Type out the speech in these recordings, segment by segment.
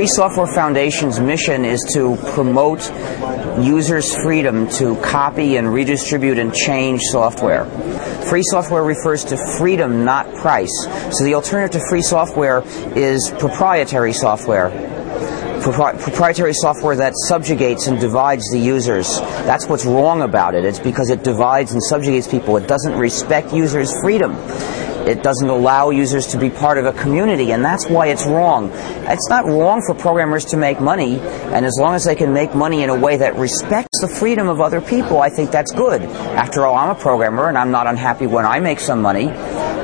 Free Software Foundation's mission is to promote users' freedom to copy and redistribute and change software. Free software refers to freedom, not price. So the alternative to free software is proprietary software. Proprietary software that subjugates and divides the users. That's what's wrong about it. It's because it divides and subjugates people. It doesn't respect users' freedom. It doesn't allow users to be part of a community, and that's why it's wrong. It's not wrong for programmers to make money, and as long as they can make money in a way that respects the freedom of other people, I think that's good. After all, I'm a programmer, and I'm not unhappy when I make some money,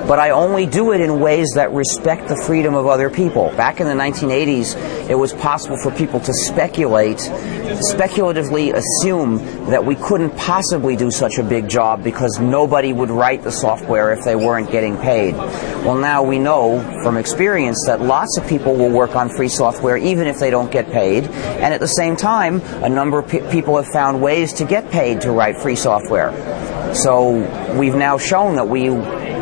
but I only do it in ways that respect the freedom of other people. Back in the 1980s, it was possible for people to speculatively assume that we couldn't possibly do such a big job because nobody would write the software if they weren't getting paid. Well, now we know from experience that lots of people will work on free software even if they don't get paid, and at the same time, a number of people have found ways to get paid to write free software. So we've now shown that we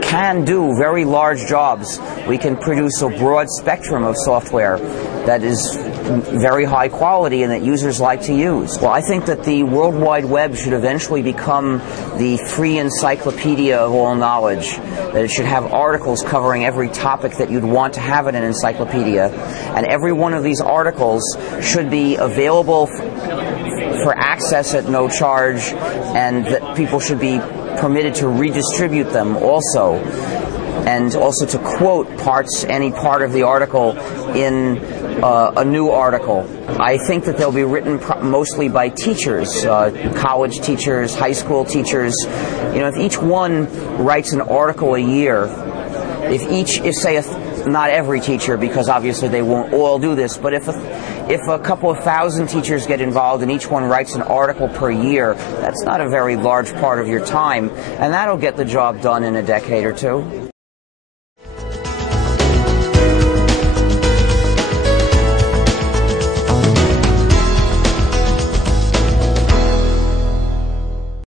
can do very large jobs. We can produce a broad spectrum of software that is very high quality and that users like to use. Well, I think that the World Wide Web should eventually become the free encyclopedia of all knowledge, that it should have articles covering every topic that you'd want to have in an encyclopedia, and every one of these articles should be available for access at no charge, and that people should be permitted to redistribute them also, and also to quote any part of the article in a new article. I think that they'll be written mostly by teachers, college teachers, high school teachers. You know, if each one writes an article a year, not every teacher, because obviously they won't all do this, but if a couple of thousand teachers get involved and each one writes an article per year, that's not a very large part of your time, and that'll get the job done in a decade or two.